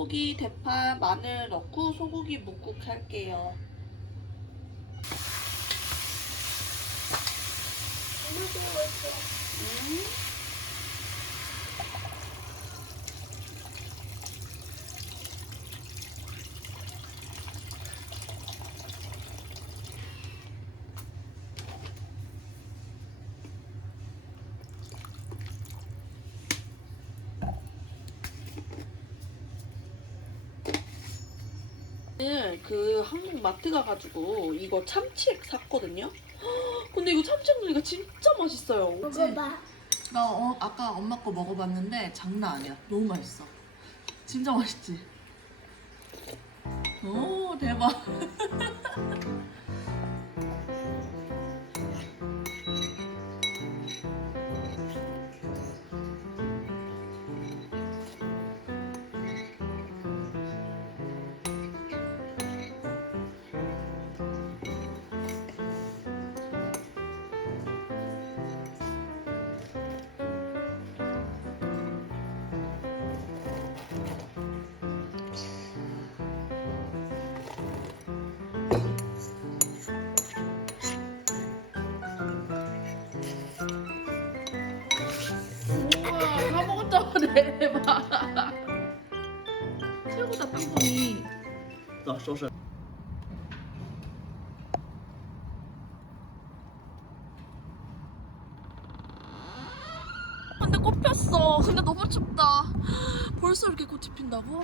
소고기, 대파, 마늘 넣고 소고기 묵국 할게요. 음. 오늘 그 한국 마트 가가지고 이거 참치액 샀거든요. 헉, 근데 이거 참치 액 진짜 맛있어요. 먹어봐. 나 어, 아까 엄마 거 먹어봤는데 장난 아니야. 너무 맛있어. 진짜 맛있지? 오 대박. 우와 다 먹었잖아 대박. 최고다 땅콩이. 走，收拾。 근데 꽃 폈어. 근데 너무 춥다. 벌써 이렇게 꽃이 핀다고?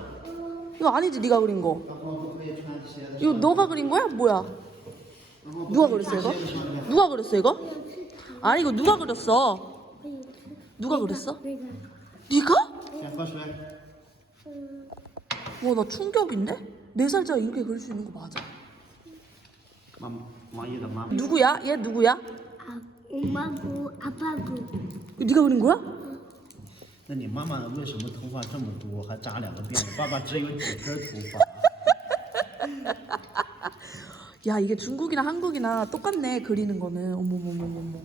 이거 아니지 네가 그린 거. 이거 너가 그린 거야? 뭐야? 누가 그렸어 이거? 누가 그렸어 이거? 아니 이거 누가 그렸어? 누가 그렸어? 네가? 와 나 충격인데? 네 살짜리 이렇게 그릴 수 있는 거 맞아? 누구야? 얘 누구야? 아, 엄마고 아빠고. 네가 그린 거야? 那你妈妈为什么头发这么多，还扎两个辫子？爸爸只有几根头发。 야 이게 중국이나 한국이나 똑같네 그리는 거는 어머머머머머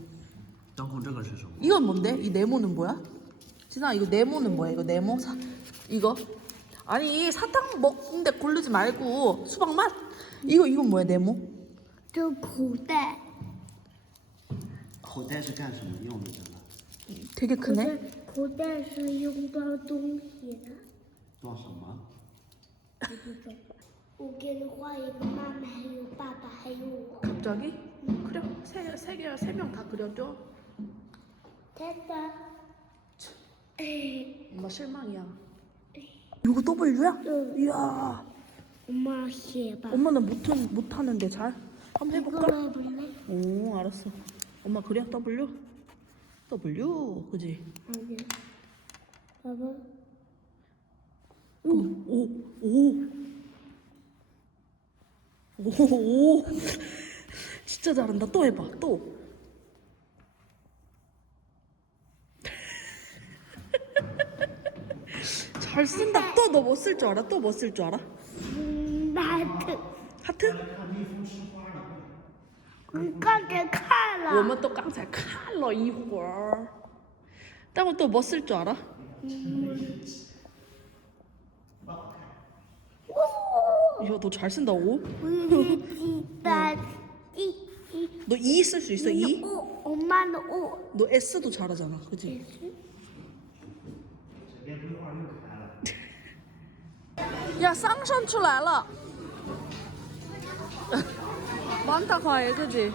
张控，这个是什么？ 이건 뭔데? 이 네모는 뭐야? 진아 이거 네모는 뭐야? 이거 네모 사 이거 아니 사탕 먹는데 고르지 말고 수박 맛 이거 이건 뭐야 네모? 这口袋，口袋是干什么用的？这个 되게 口 크네 袋 口袋是用装东西的。装什么？不知道。我给你画一个妈妈，还有爸爸，还有我。 갑자기? 그래 세세 개 세 명 다 그려줘 됐다 엄마 실망이야 이거 W야? 응. 이야 엄마 해봐. 엄마는 못 못하는데 잘 한번 이거 해볼까? 해볼래? 오 알았어 엄마 그려 W W 그지? 아니야. 봐봐. 오. 오. 오. 오. 오. 진짜 잘한다. 또 해봐. 또. 잘 쓴다. 또 너 뭐 쓸 줄 알아? 또 뭐 쓸 줄 알아? 음, 나도. 하트? 你刚才看了。我们都刚才看了一会儿. 땅은 또뭐 쓸 줄 알아? 야, 너 잘 쓴다, 오? 我是鸡蛋，一一 너 E 쓸 수 있어, E? 哦，엄마的哦， 너 S도 잘하잖아, 그지? 这边规划又开了。 야, 쌍션 出来了. 많다 과일 그지?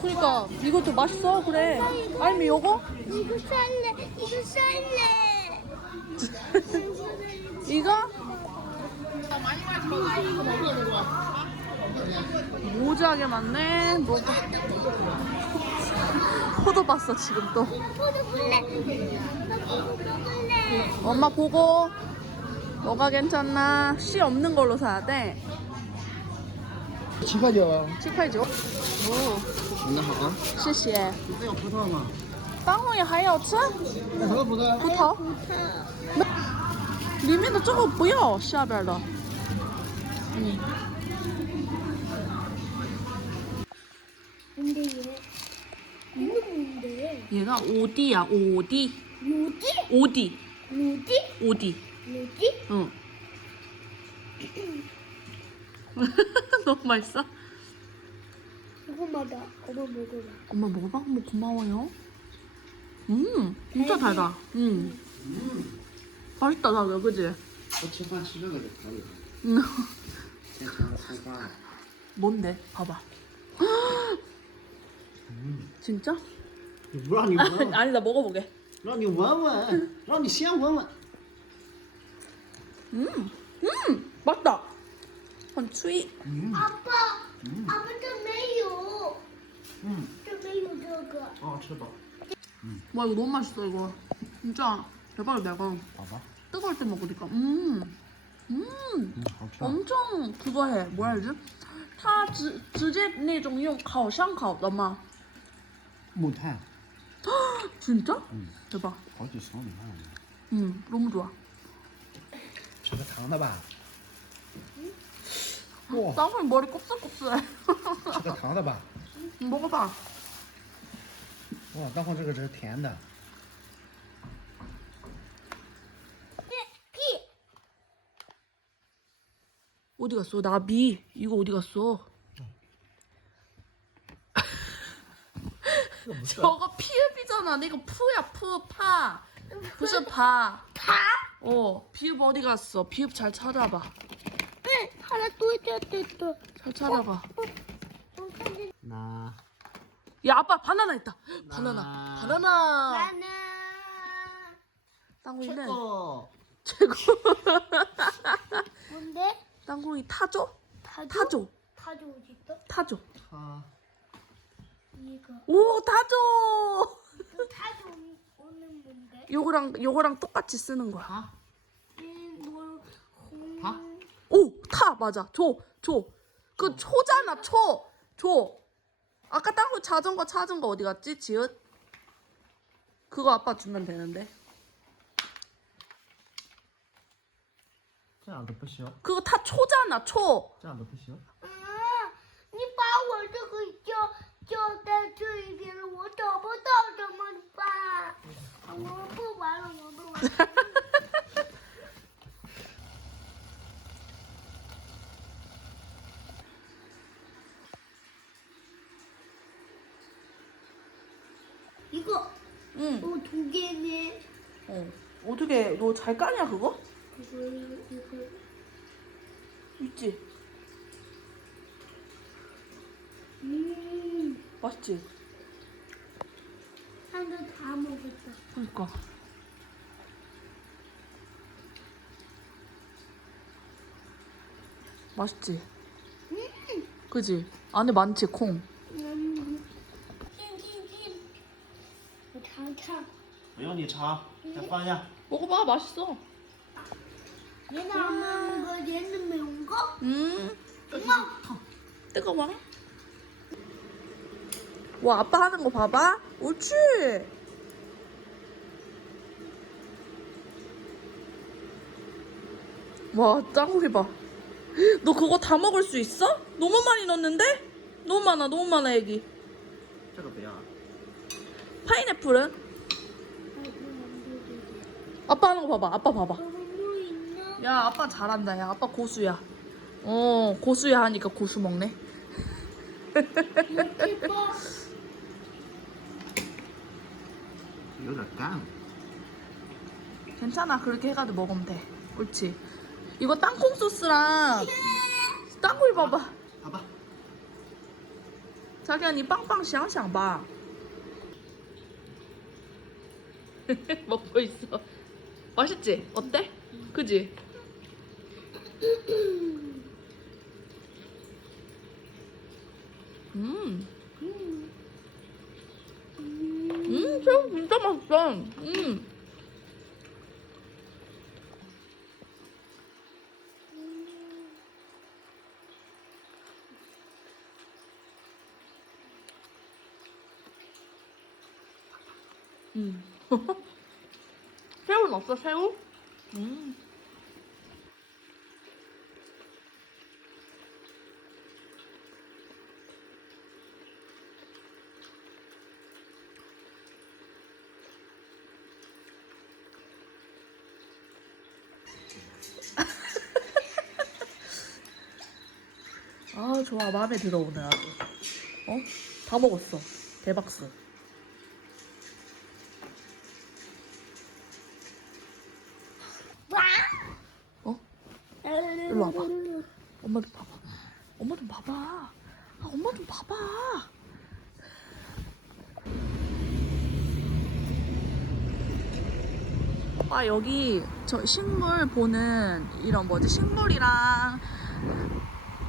그러니까 이것도 맛있어? 그래. 알미 요거? 이거 살래 이거 살래. 이거? 모자하게 맞네. 뭐 포도 봤어 지금 또. 포도 볼래. 엄마 보고. 뭐가 괜찮나? 씨 없는 걸로 사야 돼. 七块九啊， 7块9. 오, 那好啊。谢谢.你这有葡萄吗？빵红也还要吃?那什么葡萄？葡萄?里面的这个不要，下边的。嗯， 근데 얘 이거 뭔데? 얘가 오디야, 오디. 루디? 오디. 루디? 오디. 루디? 응. 너무 맛있어? 이거 맞아. 엄마 먹어봐. 엄마 먹어봐. 어머 고마워요. 음, 진짜 달다. 음. 맛있다, 다들, 그지? 不吃饭吃这个就可以了。 음. 先尝个菜花。 뭔데? 봐봐. 진짜? 你不让你闻闻， 아니, 나 먹어보게. 让你闻闻，让你先闻闻。 음, 음, 맛있다. 한 추위. 아빠, 아빠 저 매요. 嗯， 저 매요 저거. 好好吃吧。 와, 이거 너무 맛있어, 이거. 진짜 대박이다, 이거. 好吧。 뜨거울 때 먹으니까. 음, 음. 嗯，好吃啊。 엄청 그거 해. 뭐라 해야 되지? 它直直接那种用烤箱烤的吗?木炭， 진짜? 음. 대박. 好几层，你看。 음, 너무 좋아. 吃个糖的吧。哇， 쌍둥이 머리 곱슬곱슬해. 吃个糖的吧。 먹어봐. 哇，待会儿这个是甜的。 피. 어디 갔어? 나비. 이거 어디 갔어? 저거 피읍이잖아. 이거 푸야 푸 파. 무슨 파? 어, 비읍 어디 갔어? 비읍 잘 찾아봐. 네! 하나 또 있다, 또 있다. 잘 찾아봐. 어, 어, 어, 나. 야, 아빠 바나나 있다. 바나나. 바나나. 바나나 땅콩이는 최고. 최고. 뭔데? 땅콩이 타조? 타조? 타조. 타조 어디 있다? 타조. 타. 이거. 오, 타조. 또 타조. 요거랑 요거랑 똑같이 쓰는 거야. 다? 다? 오, 타 맞아. 조, 조. 그 초잖아, 초. 조. 아까 딴거 자전거 찾은 거 어디 갔지? 지읒? 그거 아빠 주면 되는데. 자, 몇 표시요? 그거 다 초잖아, 초. 자, 몇 표시요? 울고 말로 울고 말로. 이거 응. 어, 두 개네. 어. 어떻게 너 잘 까냐 그거? 이거 이거 있지. 음. 맛있지? 한개 다 먹었다. 그러니까. 맛있지. 그지? 안에 많지 콩. 음, 찐찐찐.尝尝. 不用你尝，再放一下。 먹어봐 맛있어. 얘는 안 매운 거, 얘는 매운 거? 음. 엄마, 뜨거워. 와 아빠 하는 거 봐봐. 옳지. 와, 짱구리 봐. 너 그거 다 먹을 수 있어? 너무 많이 넣었는데? 너무 많아, 너무 많아, 애기. 잠깐만, 야. 파인애플은? 아빠 하는 거 봐봐, 아빠 봐봐. 야, 아빠 잘한다, 야. 아빠 고수야. 어, 고수야 하니까 고수 먹네. 여자깡 괜찮아. 그렇게 해가지고 먹으면 돼. 옳지. 이거 땅콩 소스랑 땅콩이 봐봐. 봐봐. 자기야 니 빵빵 샹샹 봐. 먹고 있어. 맛있지? 어때? 그지? 맛있다. 음. 음. 새우는 없어, 새우? 음. 아, 좋아. 마음에 들어, 오늘 아주. 어? 다 먹었어. 대박스. 와. 어? 일로 와봐. 엄마 좀 봐봐. 엄마 좀 봐봐. 아, 엄마 좀 봐봐. 아, 여기 저 식물 보는 이런 뭐지? 식물이랑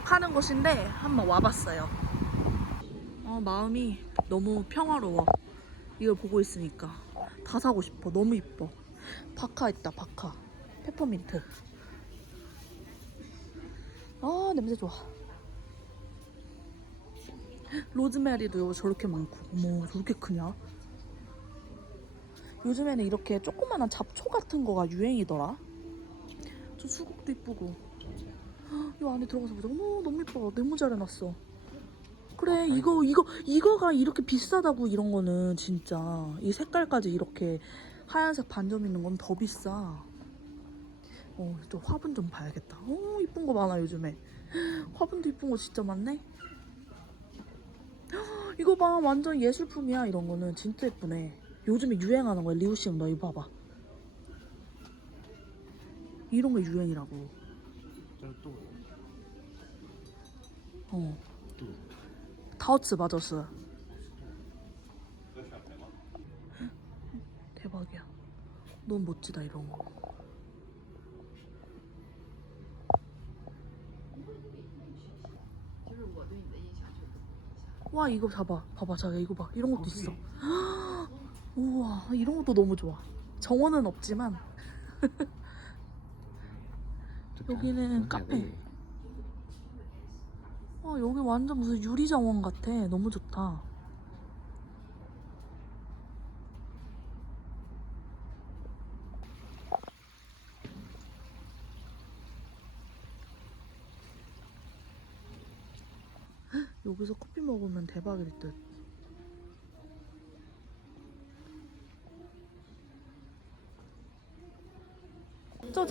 하는 곳인데 한번 와봤어요. 어, 마음이 너무 평화로워. 이걸 보고 있으니까 다 사고 싶어. 너무 이뻐. 바카 있다, 바카. 페퍼민트. 아, 냄새 좋아. 로즈메리도 여기 저렇게 많고. 어머, 저렇게 크냐? 요즘에는 이렇게 조그만한 잡초 같은 거가 유행이더라. 저 수국도 이쁘고. 헉, 이 안에 들어가서 보자. 어머, 너무 이뻐. 너무 잘 해놨어. 그래, 이거, 이거, 이거가 이렇게 비싸다고, 이런 거는, 진짜. 이 색깔까지 이렇게 하얀색 반점 있는 건 더 비싸. 어, 저 화분 좀 봐야겠다. 어, 이쁜 거 많아, 요즘에. 화분도 이쁜 거 진짜 많네. 헉, 이거 봐, 완전 예술품이야, 이런 거는. 진짜 예쁘네. 요즘에 유행하는 거야, 리우싱, 너 이거 봐봐. 이런 거 유행이라고. 또. 어. 또. 타오츠 맞았어. 대박이야. 너무 멋지다 이런 거. 와 이거 봐봐 봐봐 자기 이거 봐 이런 것도 어, 있어 우와 이런 것도 너무 좋아 정원은 없지만 여기는 카페. 와 여기 완전 무슨 유리 정원 같아. 너무 좋다. 여기서 커피 먹으면 대박일 듯.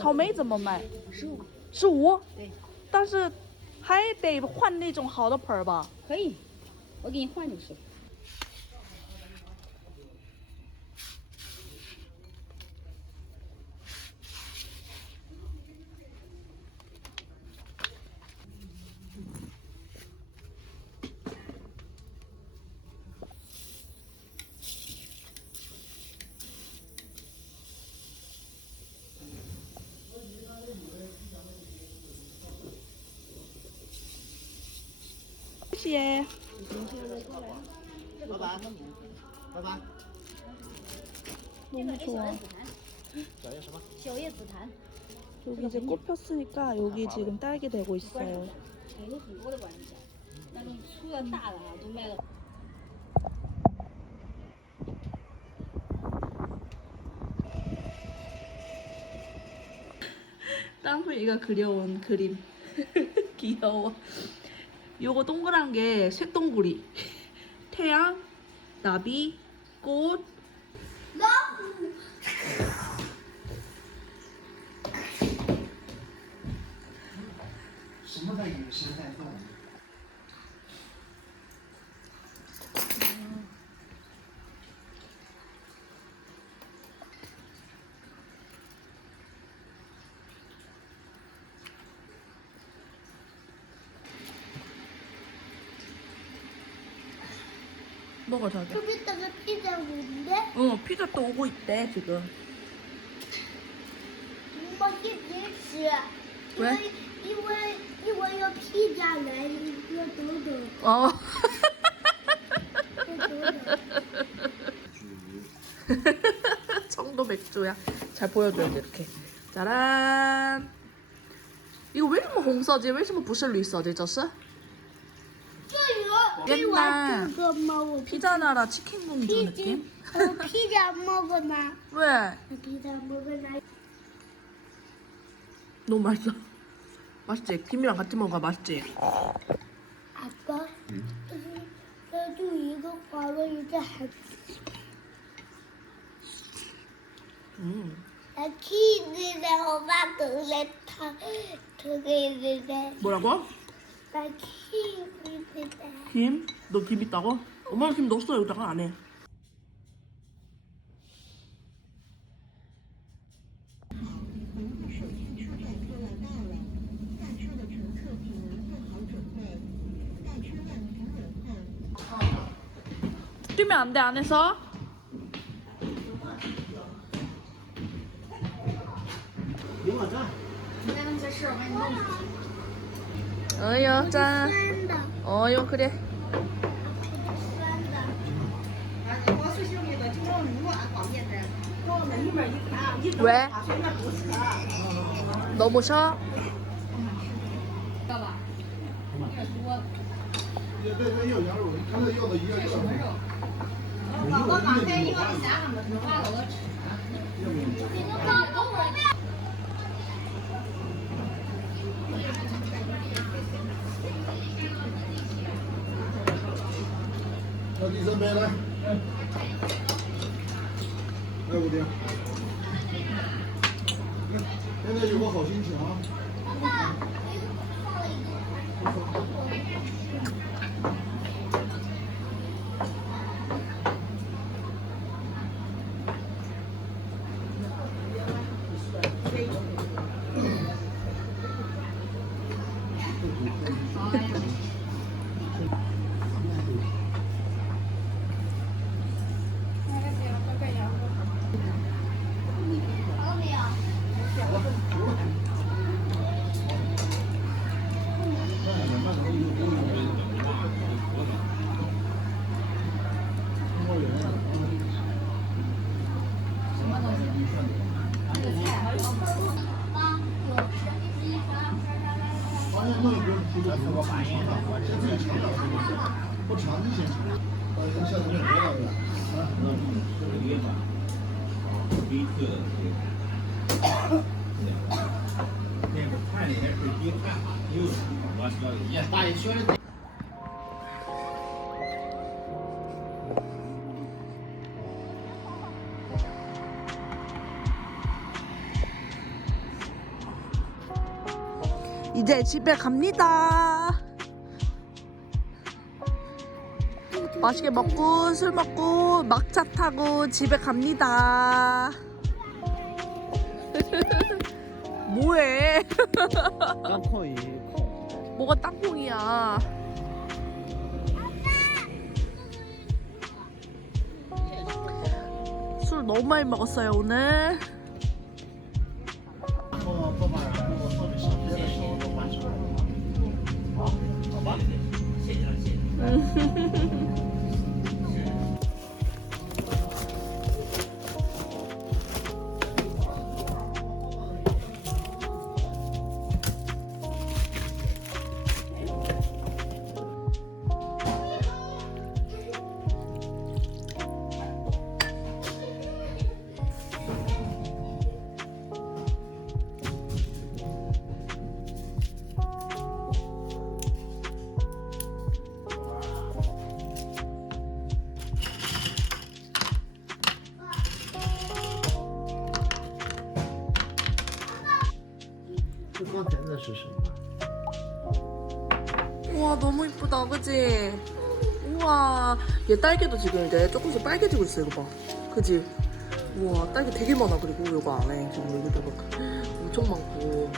草莓怎么卖？十五十五。对。但是还得换那种好的盆儿吧？可以，我给你换就是。 동시에 너무 좋아. 여기 이제 꽃 폈으니까 여기 지금 딸기 되고 있어요. 땅풀이가 그려온 그림 귀여워. 요거 동그란 게 쇳덩구리. 태양, 나비, 꽃. 너! 신문사기 신문사에 먹어 자기. 좀 이따가 피자 오는데 어 피자 또 오고 있대 지금. 엄마 힘들지. 왜? 因为因为有披甲来，要等等， 어. 要等等。 청도 맥주야. 잘 보여줘야지 이렇게. 짜란. 이거 왜 이렇게 홍서지? 왜 이렇게 不是绿色的这是? 그거 먹어. 피자 나라 치킨 공주 느낌? 어, 피자 안 먹어 나. 왜? 피자 안 먹어 나. 너무 맛있어. 맛있지? 김이랑 같이 먹어 맛있지? 아빠. 그래도 이거 바로 이제 할게. 음. 나 키즈를 엄마 그랬다. 그랬는데. 뭐라고? 나 키즈네 김? 너 김 있다고? 엄마가 김 넣었어 여기다가 안 해. 뛰면 안 돼 안에서? 어여 짠. 酸的 어여 그래. 酸的。我是兄弟 어여 짠. 어여 그래. 왜? 너무 셔? 음. 이제 집에 갑니다. 맛있게 먹고 술 먹고 막차 타고 집에 갑니다. 뭐해? 땅콩이 콩. 뭐가 땅콩이야. 술 너무 많이 먹었어요, 오늘. 주신다. 우와 너무 이쁘다 그지? 우와 얘 딸기도 지금 이제 조금씩 빨개지고 있어요, 이거 봐 그지? 우와 딸기 되게 많아 그리고 요거 안에 지금 여기 보니까 엄청 많고